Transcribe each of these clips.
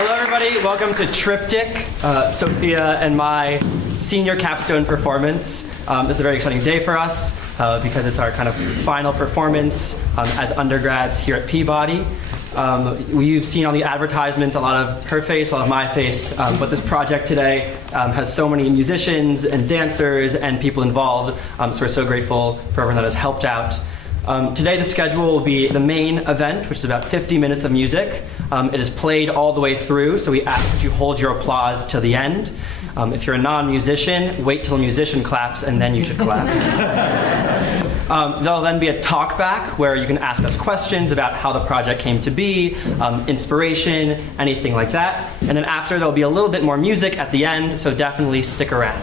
Hello, everybody. Welcome to Triptych, Sophia and my senior capstone performance. This is a very exciting day for us because it's our kind of final performance as undergrads here at Peabody. We've seen on the advertisements a lot of her face, a lot of my face, but this project today has so many musicians and dancers and people involved, so we're so grateful for everyone that has helped out. Today the schedule will be the main event, which is about 50 minutes of music. It is played all the way through, so we ask that you hold your applause till the end. If you're a non-musician, wait till a musician claps and then you should clap. There'll then be a talk back where you can ask us questions about how the project came to be, inspiration, anything like that. And then after there'll be a little bit more music at the end, so definitely stick around.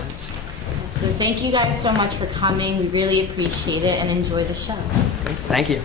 So thank you guys so much for coming. We really appreciate it and enjoy the show. Great. Thank you.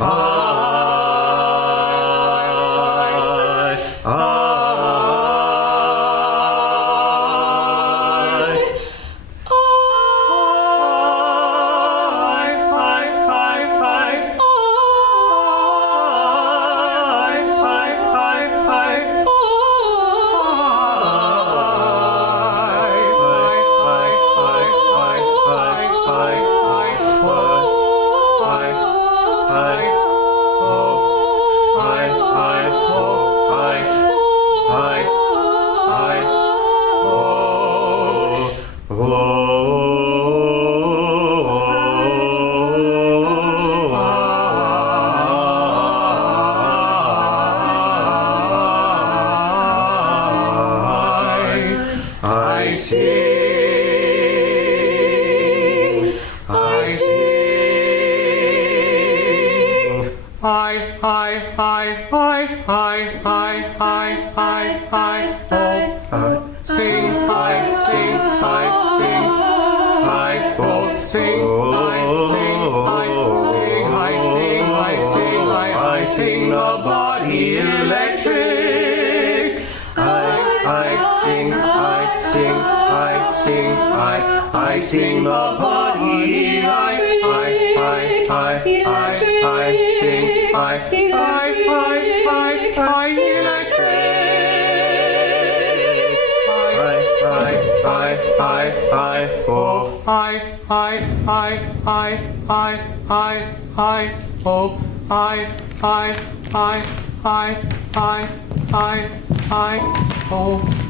Ah sing the body electric. I sing, I sing, I sing, I sing the body. I sing, oh.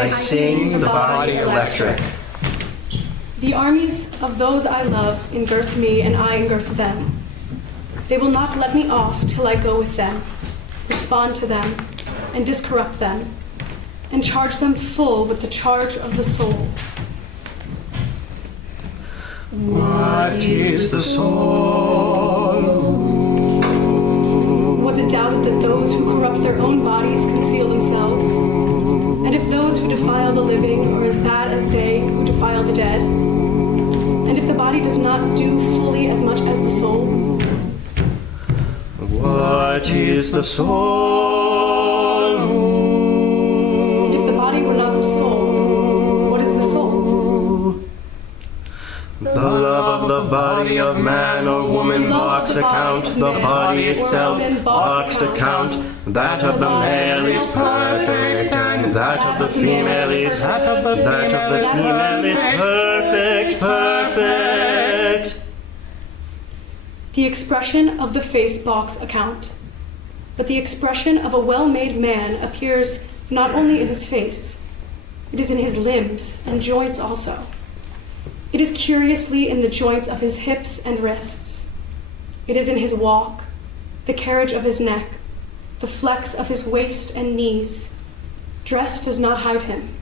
I sing the body electric. The armies of those I love engirth me, and I engirth them. They will not let me off till I go with them, respond to them, and discorrupt them, and charge them full with the charge of the soul. What is the soul? Was it doubted that those who corrupt their own bodies conceal themselves? And if those who defile the living are as bad as they who defile the dead? And if the body does not do fully as much as the soul? What is the soul? And if the body were not the soul, what is the soul? The love of the body of man or woman box account, the body itself box account. That of the male is perfect, and that of the female is perfect, perfect. The expression of the face box account. But the expression of a well-made man appears not only in his face, it is in his limbs and joints also. It is curiously in the joints of his hips and wrists. It is in his walk, the carriage of his neck, the flex of his waist and knees. Dress does not hide him.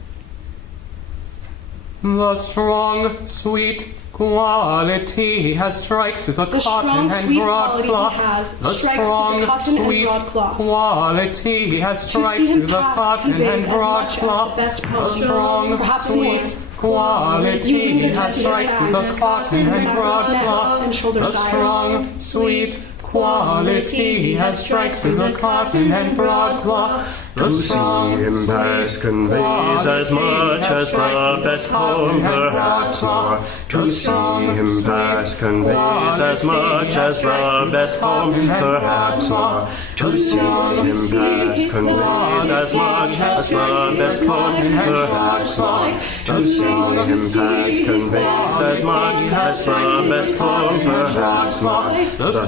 The strong, sweet quality has strikes through the cotton and broadcloth. The strong, sweet quality has strikes through the cotton and broadcloth. The strong, sweet quality has strikes through the cotton and broadcloth. The strong, sweet quality has strikes through the cotton and broadcloth. To see him pass conveys as much as the best poem, perhaps more. To see him pass conveys as much as the best poem, perhaps more. To see him pass conveys as much as the best poem, perhaps more. To see him pass conveys as much as the best poem, perhaps more. The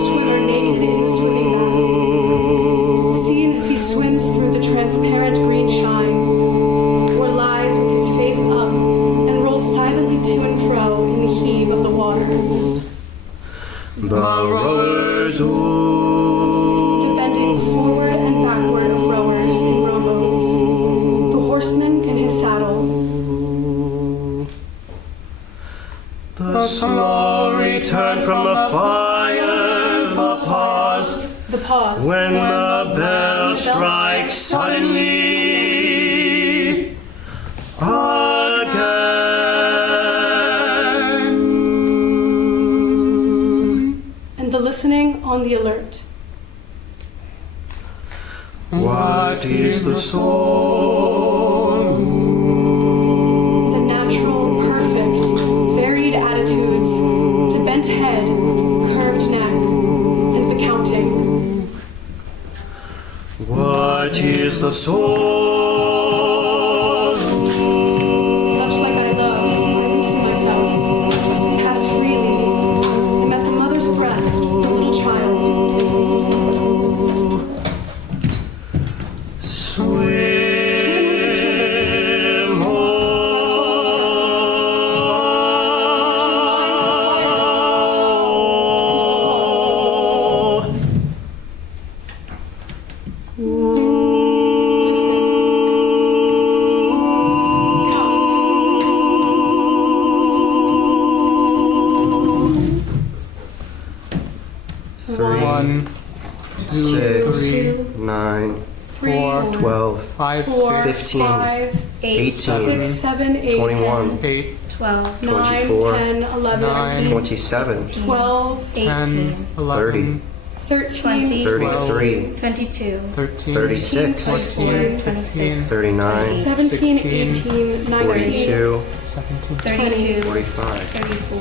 swimmer naked in his swimming bath, seen as he swims through the transparent green shine, or lies with his face up and rolls silently to and fro in the heave of the water. the rowers The bending forward and backward of rowers in rowboats, the horseman in his saddle, the slow return from the fire, the pause. the pause, When the bell strikes suddenly again, and the listening on the alert. What is the soul? The natural, perfect, varied attitudes, the bent head, curved neck, and the counting. What is the soul? Such like I love, I loosen myself, pass freely. I'm at the mother's breast, the little child. Swim Swim with the swimmers. One, two, 6, three, 9, 4, 12, 5, 4, 15, 5, 18, 6, 7, 8, 21, 8, 12, 9, 24, 10, 11, 9, 27, 12, 10, 11, 13, 33, 22, 13, 36, 14, 15, 39, 17, 16, 18, 19, 42, 17, 32, 45. 34.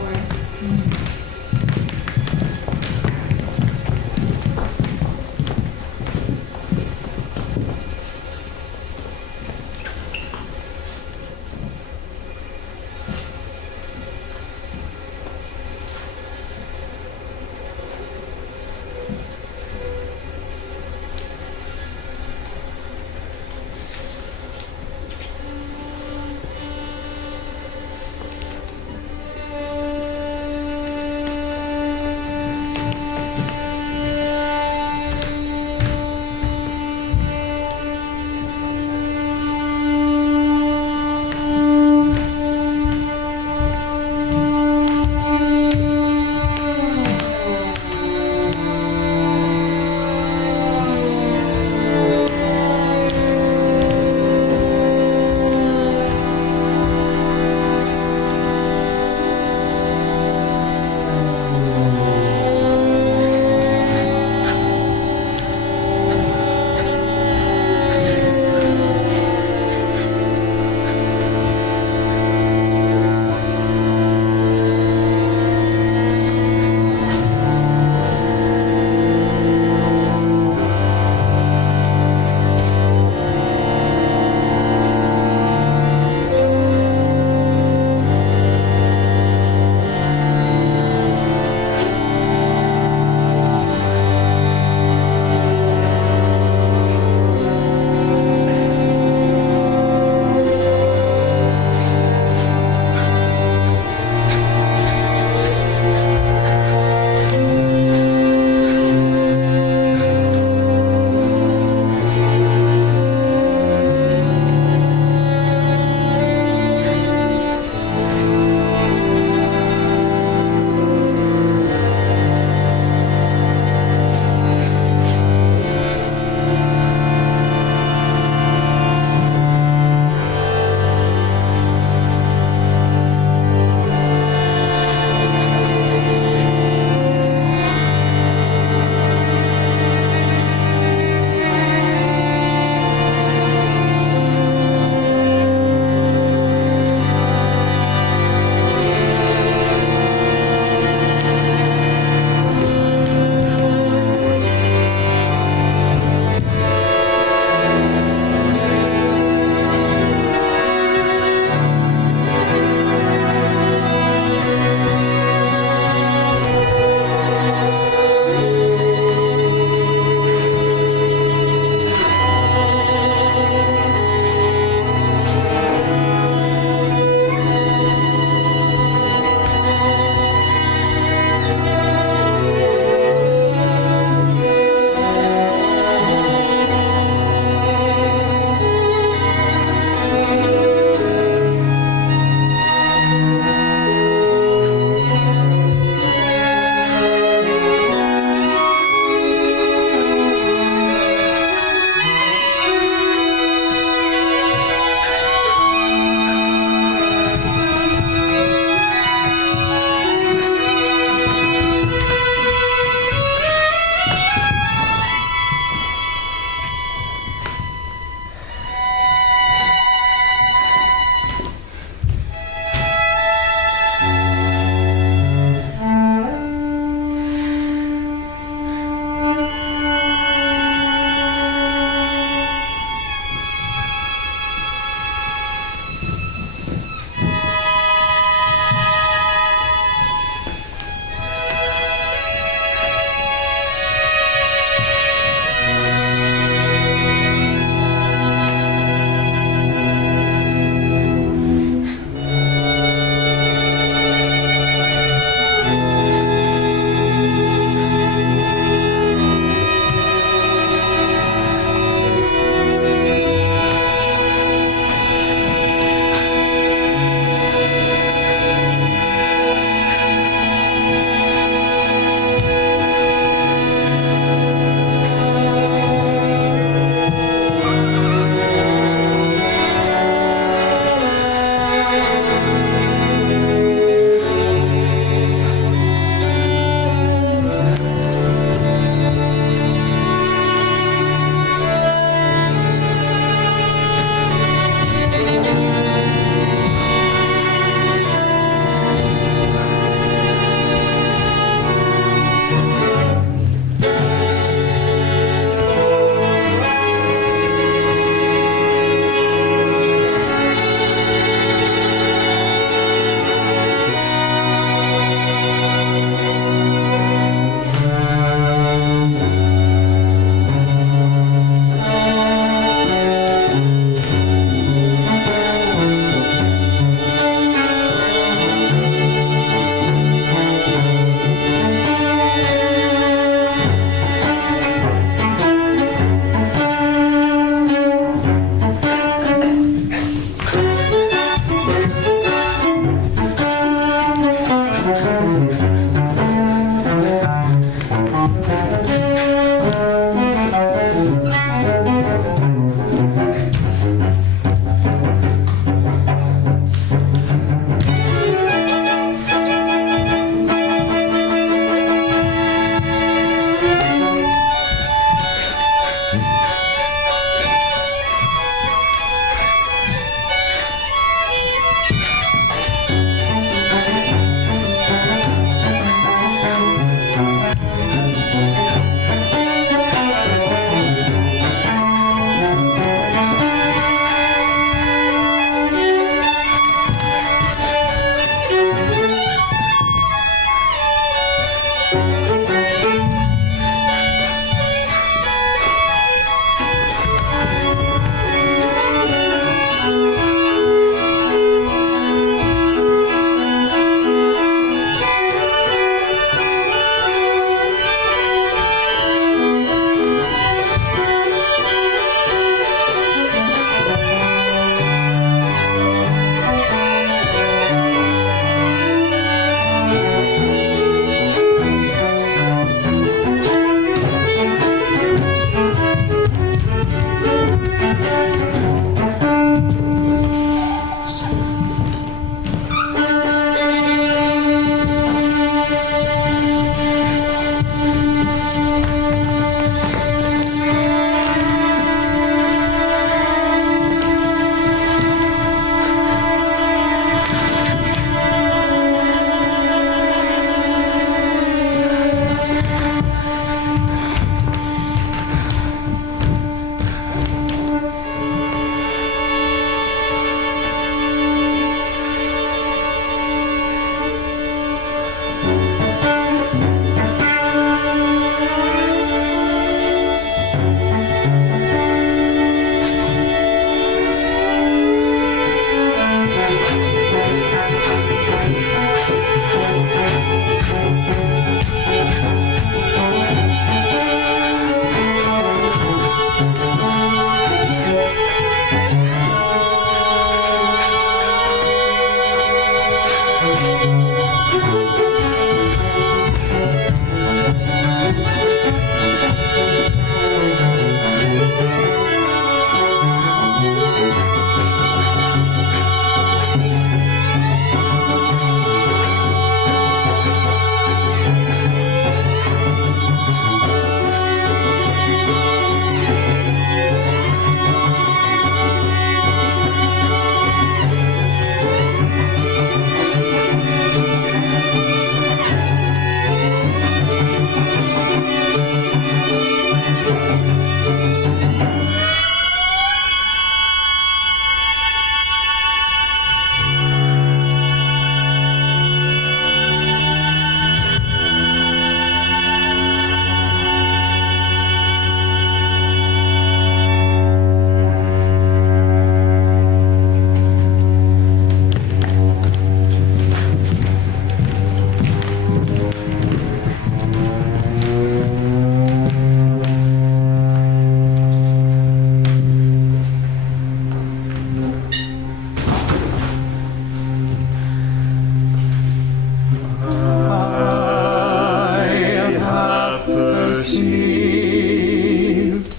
perceived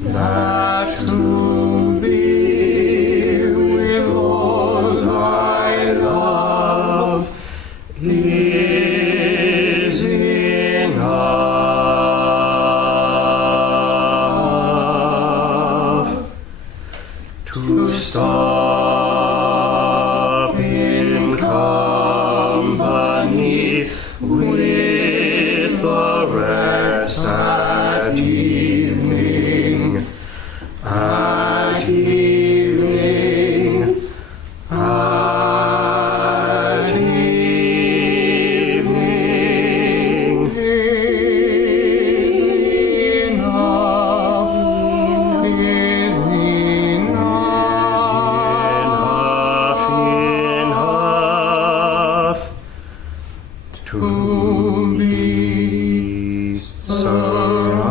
that to be with those I love is enough. To stop in company with the rest at evening, at evening, at evening is enough, is enough to be surrounded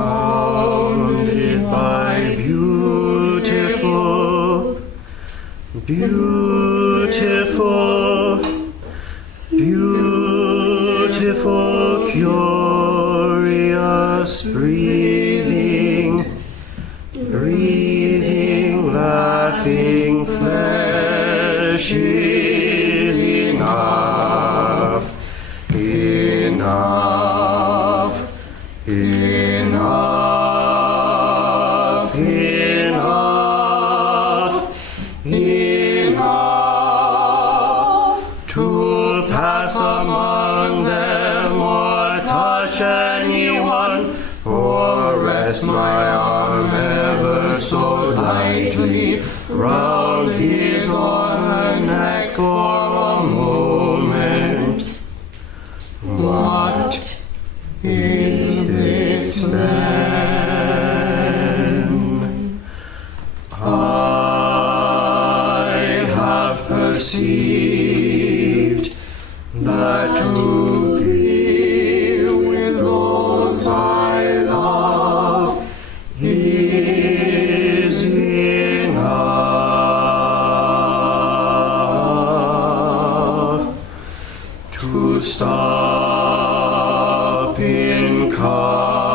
by beautiful, beautiful, beautiful, curious, breathing, breathing, laughing flesh is enough, enough, enough, enough, enough to pass among them or touch anyone or rest my arm ever so lightly round his or her neck for a moment. What is this then? I have perceived that to be with those I love is enough. To stop in company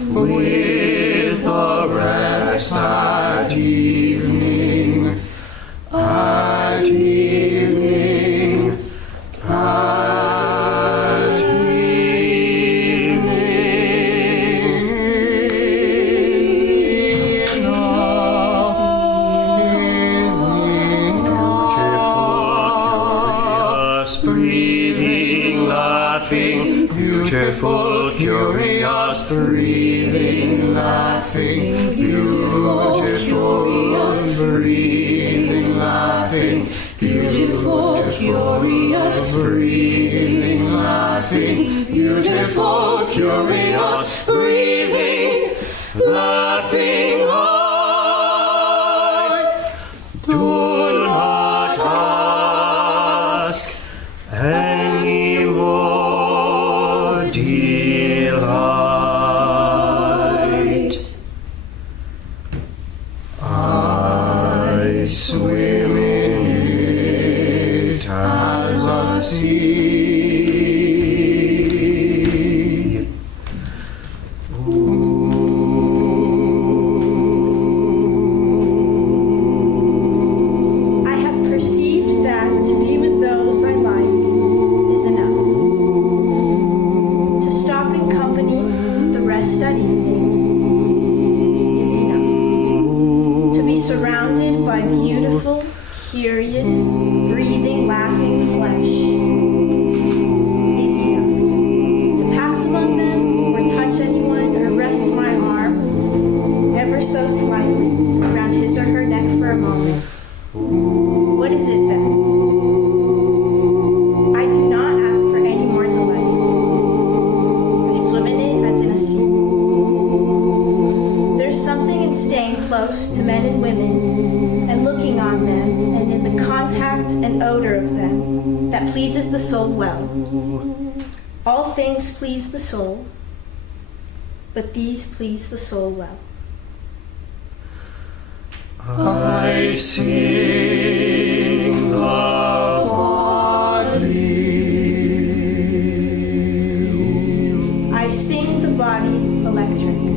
with the rest at evening, at evening, at evening is enough, is enough. Breathing, laughing, beautiful, curious, breathing, laughing, beautiful, curious, breathing, laughing, beautiful, curious, breathing, laughing, beautiful, curious, breathing, laughing. I do not ask any more delight. I swim in it as a sea. I have perceived that to be with those I like is enough. To stop in company with the rest at evening is enough. To be surrounded by beautiful, curious, breathing, laughing flesh is enough. To pass among them or touch anyone or rest my arm ever so slightly around his or her neck for a moment. What is it then? I do not ask for any more delight. I swim in it as in a sea. There's something in staying close to men and women and looking on them and in the contact and odor of them that pleases the soul well. All things please the soul, but these please the soul well. I sing the bodily. I I sing the body electric.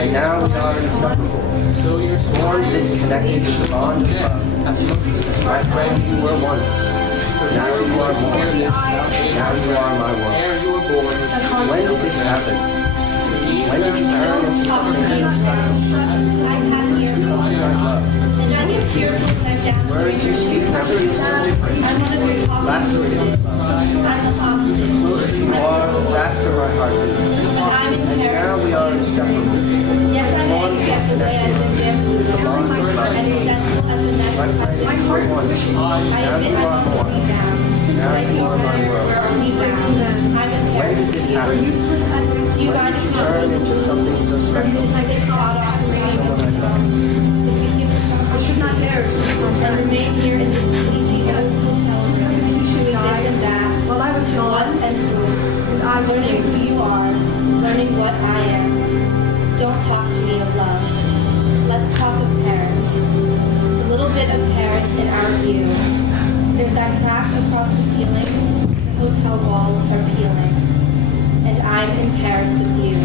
And now we are inseparable. Born disconnected with the bond of love. My friend, you were once. Now you are more. Now you are my world. When did this happen? When did you turn into something words you speak now feel so different. Lacerated. The closer you are, the faster my heart beats. And now we are inseparable. Born disconnected with the bond of love. My friend, you were once. Now you are more. Now you are my world. When did this happen? When did you turn into something so special? Someone I love. I should not dare to remain here in this sleazy hotel room. This and that. While I was gone and who. And I'm learning who you are, learning what I am. Don't talk to me of love. Let's talk of Paris. A little bit of Paris in our view. There's that crack across the ceiling. The hotel walls are peeling. And I'm in Paris with you.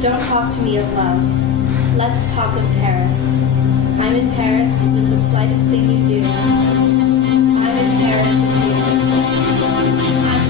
Don't talk to me of love. Let's talk of Paris. I'm in Paris with the slightest thing you do. I'm in Paris with you. I'm in Paris.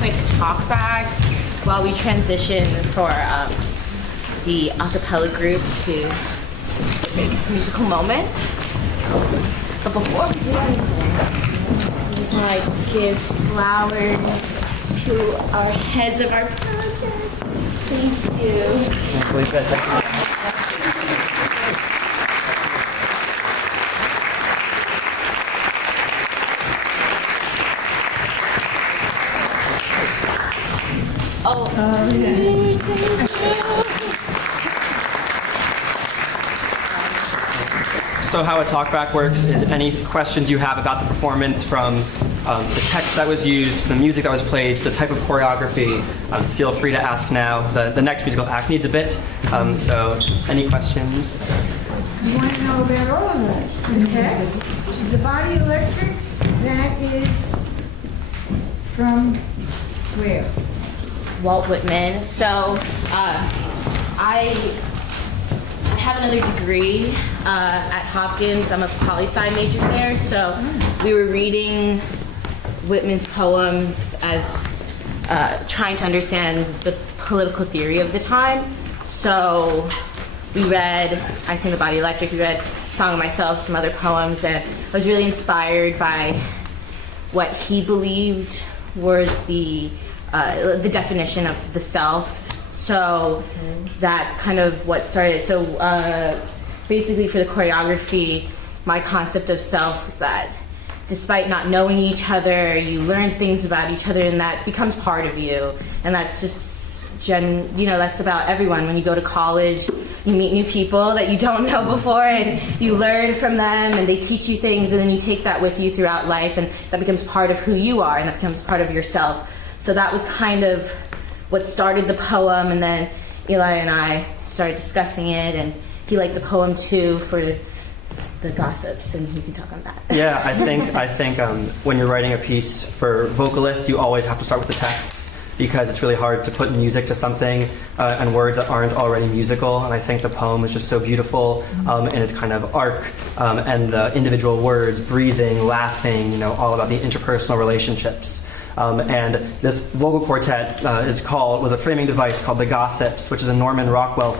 quick talk back while we transition for the a cappella group to a big musical moment. But before we do anything, I just want to give flowers to our heads of our project. Thank you. So how a talkback works is any questions you have about the performance, from the text that was used, to the music that was played, to the type of choreography, feel free to ask now. The next musical act needs a bit, so any questions? You want to know about all of it. The text, the body electric, that is from where? Walt Whitman. So I have another degree at Hopkins. I'm a poli-sci major there. So we were reading Whitman's poems as trying to understand the political theory of the time. So we read I Sing the Body Electric, we read Song of Myself, some other poems, and I was really inspired by what he believed were the definition of the self. So that's kind of what started. So basically for the choreography, my concept of self was that despite not knowing each other, you learn things about each other, and that becomes part of you. And that's just, that's about everyone. When you go to college, you meet new people that you don't know before, and you learn from them, and they teach you things, and then you take that with you throughout life, and that becomes part of who you are, and that becomes part of yourself. So that was kind of what started the poem, and then Eli and I started discussing it, and he liked the poem too for the gossips, and he can talk on that. Yeah, I think when you're writing a piece for vocalists, you always have to start with the texts, because it's really hard to put music to something and words that aren't already musical. And I think the poem is just so beautiful in its kind of arc, and the individual words, breathing, laughing, all about the interpersonal relationships. And this vocal quartet was a framing device called The Gossips, which is a Norman Rockwell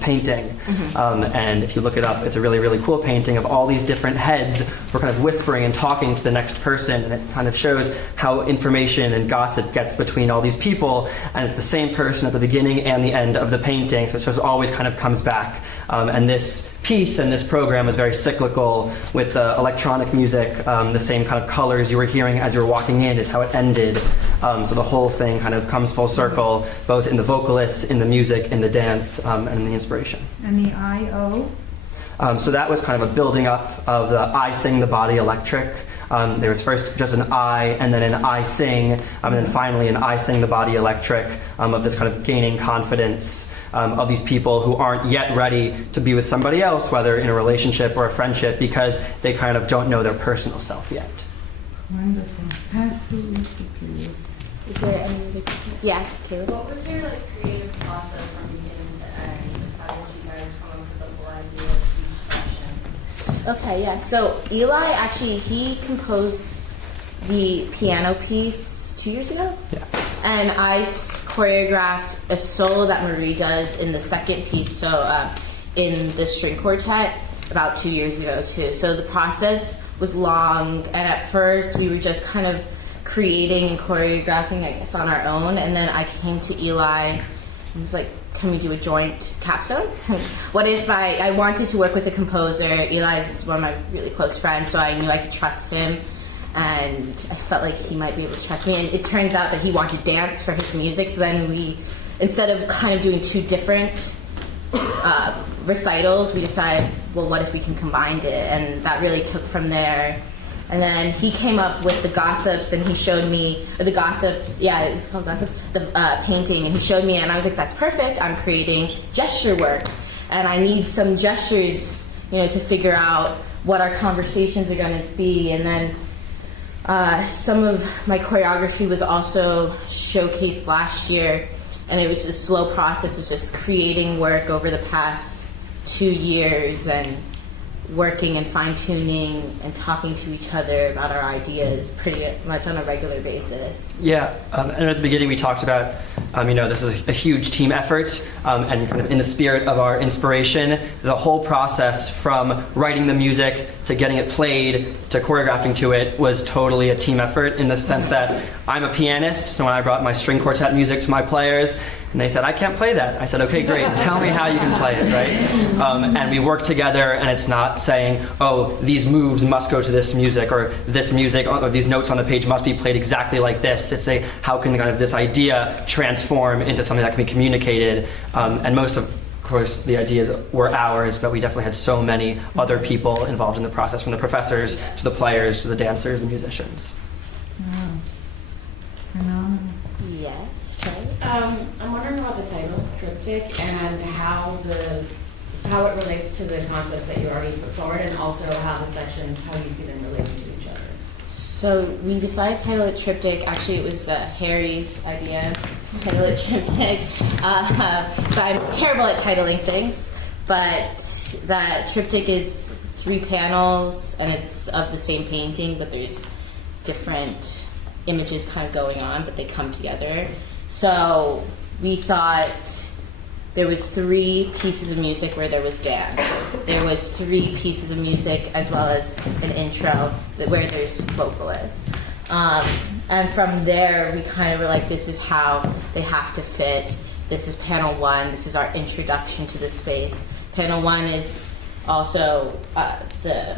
painting. And if you look it up, it's a really, really cool painting of all these different heads who are kind of whispering and talking to the next person. And it kind of shows how information and gossip gets between all these people. And it's the same person at the beginning and the end of the painting. So it just always kind of comes back. And this piece and this program was very cyclical with the electronic music. The same kind of colors you were hearing as you were walking in is how it ended. So the whole thing kind of comes full circle, both in the vocalists, in the music, in the dance, and in the inspiration. And the I.O.? So that was kind of a building up of the I Sing the Body Electric. There was first just an I, and then an I Sing, and then finally an I Sing the Body Electric, of this kind of gaining confidence of these people who aren't yet ready to be with somebody else, whether in a relationship or a friendship, because they kind of don't know their personal self yet. Wonderful. Absolutely superior. Is there any other questions? Yeah, Caleb? What was your creative process from beginning to end? How did you guys come up with the whole idea of each session? Okay, yeah. So Eli, actually, he composed the piano piece 2 years ago. Yeah. And I choreographed a solo that Marie does in the second piece, so in the string quartet, about 2 years ago too. So the process was long, and at first we were just kind of creating and choreographing, I guess, on our own. And then I came to Eli and was like, can we do a joint capstone? What if I wanted to work with a composer? Eli's one of my really close friends, so I knew I could trust him. And I felt like he might be able to trust me. And it turns out that he wanted dance for his music. So then we, instead of kind of doing two different recitals, we decided, well, what if we can combine it? And that really took from there. And then he came up with the gossips, and he showed me, the gossips, yeah, it's called gossip, the painting, and he showed me, and I was like, that's perfect. I'm creating gesture work, and I need some gestures, to figure out what our conversations are going to be. And then some of my choreography was also showcased last year, and it was a slow process of just creating work over the past 2 years, and working and fine-tuning and talking to each other about our ideas pretty much on a regular basis. Yeah, and at the beginning we talked about, this is a huge team effort, and kind of in the spirit of our inspiration, the whole process from writing the music to getting it played to choreographing to it was totally a team effort in the sense that I'm a pianist, so when I brought my string quartet music to my players, and they said, I can't play that. I said, okay, great, tell me how you can play it, right? And we work together, and it's not saying, oh, these moves must go to this music, or this music, or these notes on the page must be played exactly like this. It's a, how can kind of this idea transform into something that can be communicated? And most of course, the ideas were ours, but we definitely had so many other people involved in the process, from the professors to the players to the dancers and musicians. Yes, Charlie? I'm wondering about the title, Triptych, and how it relates to the concepts that you already put forward, and also how the sections, how you see them relating to each other. So we decided to title it Triptych. Actually, it was Harry's idea to title it Triptych. So I'm terrible at titling things, but that Triptych is 3 panels, and it's of the same painting, but there's different images kind of going on, but they come together. So we thought there was 3 pieces of music where there was dance. There was 3 pieces of music as well as an intro where there's vocalists. And from there, we kind of were like, this is how they have to fit. This is panel 1. This is our introduction to the space. Panel 1 is also the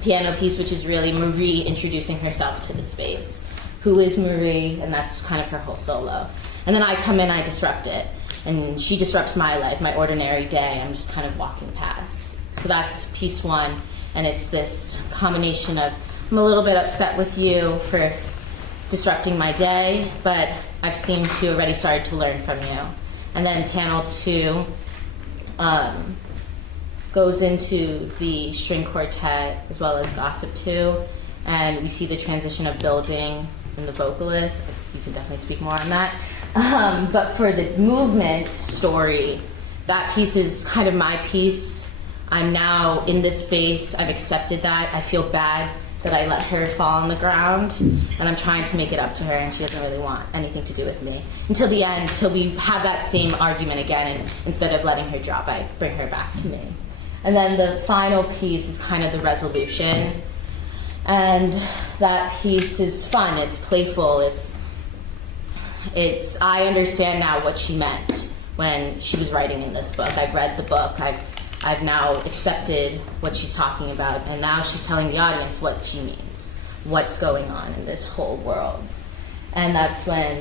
piano piece, which is really Marie introducing herself to the space. Who is Marie? And that's kind of her whole solo. And then I come in, I disrupt it. And she disrupts my life, my ordinary day. I'm just kind of walking past. So that's piece 1. And it's this combination of, I'm a little bit upset with you for disrupting my day, but I've seemed to already started to learn from you. And then panel 2 goes into the string quartet as well as gossip 2. And we see the transition of building and the vocalist. You can definitely speak more on that. But for the movement story, that piece is kind of my piece. I'm now in this space. I've accepted that. I feel bad that I let her fall on the ground, and I'm trying to make it up to her, and she doesn't really want anything to do with me. Until the end, till we have that same argument again, and instead of letting her drop, I bring her back to me. And then the final piece is kind of the resolution. And that piece is fun, it's playful, it's I understand now what she meant when she was writing in this book. I've read the book, I've now accepted what she's talking about, and now she's telling the audience what she means, what's going on in this whole world. And that's when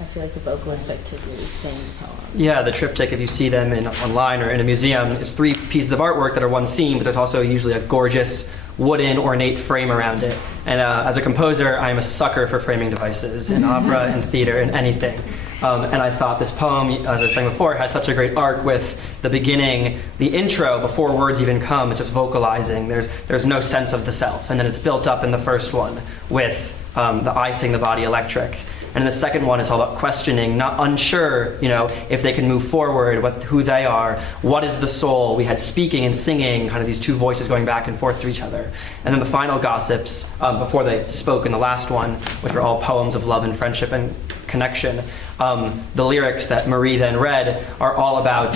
I feel like the vocalists start to really sing the poem. Yeah, the triptych, if you see them online or in a museum, it's 3 pieces of artwork that are one scene, but there's also usually a gorgeous wooden ornate frame around it. And as a composer, I'm a sucker for framing devices in opera and theater and anything. And I thought this poem, as I was saying before, has such a great arc with the beginning, the intro, before words even come, it's just vocalizing. There's no sense of the self. And then it's built up in the first one with the I Sing the Body Electric. And in the second one, it's all about questioning, not unsure, if they can move forward, who they are, what is the soul. We had speaking and singing, kind of these 2 voices going back and forth to each other. And then the final gossips, before they spoke in the last one, which were all poems of love and friendship and connection. The lyrics that Marie then read are all about,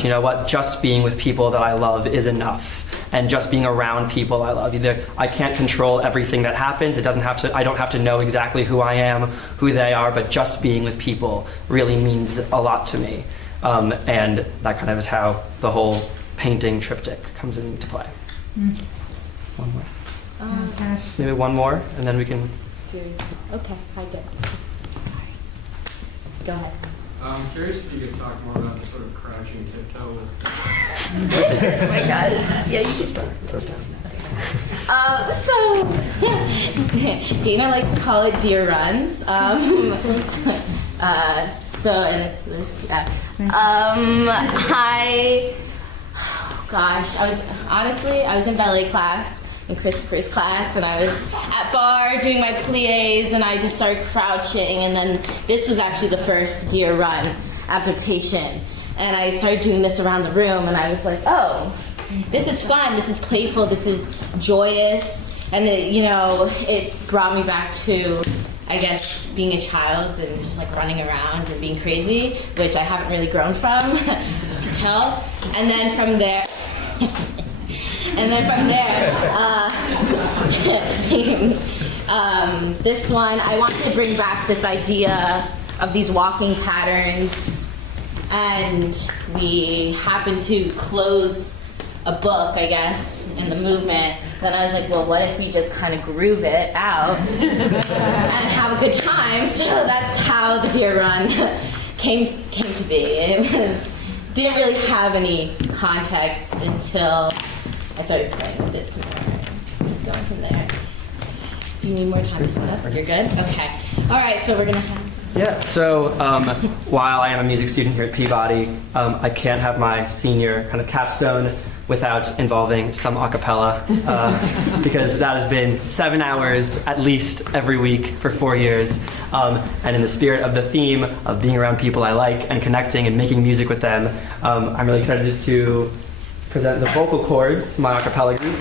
just being with people that I love is enough. And just being around people I love. I can't control everything that happens. I don't have to know exactly who I am, who they are, but just being with people really means a lot to me. And that kind of is how the whole painting triptych comes into play. One more. Maybe one more, and then we can... Okay, I did. Sorry. Go ahead. I'm curious if you could talk more about the sort of crouching tiptoe with... Oh my god. Yeah, you can start. Dana likes to call it deer runs. And it's this, yeah. I was in ballet class, in Christopher's class, and I was at bar doing my pliés, and I just started crouching, and then this was actually the first deer run adaptation. And I started doing this around the room, and I was like, oh, this is fun, this is playful, this is joyous, and it brought me back to, I guess, being a child and just like running around and being crazy, which I haven't really grown from, as you can tell. And then from there, this one, I want to bring back this idea of these walking patterns, and we happened to close a book, I guess, in the movement. Then I was like, well, what if we just kind of groove it out and have a good time? So that's how the Deer Run came to be. It didn't really have any context until I started playing with it some more. Going from there. Do you need more time to set up? You're good? Okay. All right, so we're going to have... Yeah, so while I am a music student here at Peabody, I can't have my senior kind of capstone without involving some a cappella, because that has been 7 hours at least every week for 4 years. And in the spirit of the theme of being around people I like and connecting and making music with them, I'm really excited to present the vocal chords, my a cappella group.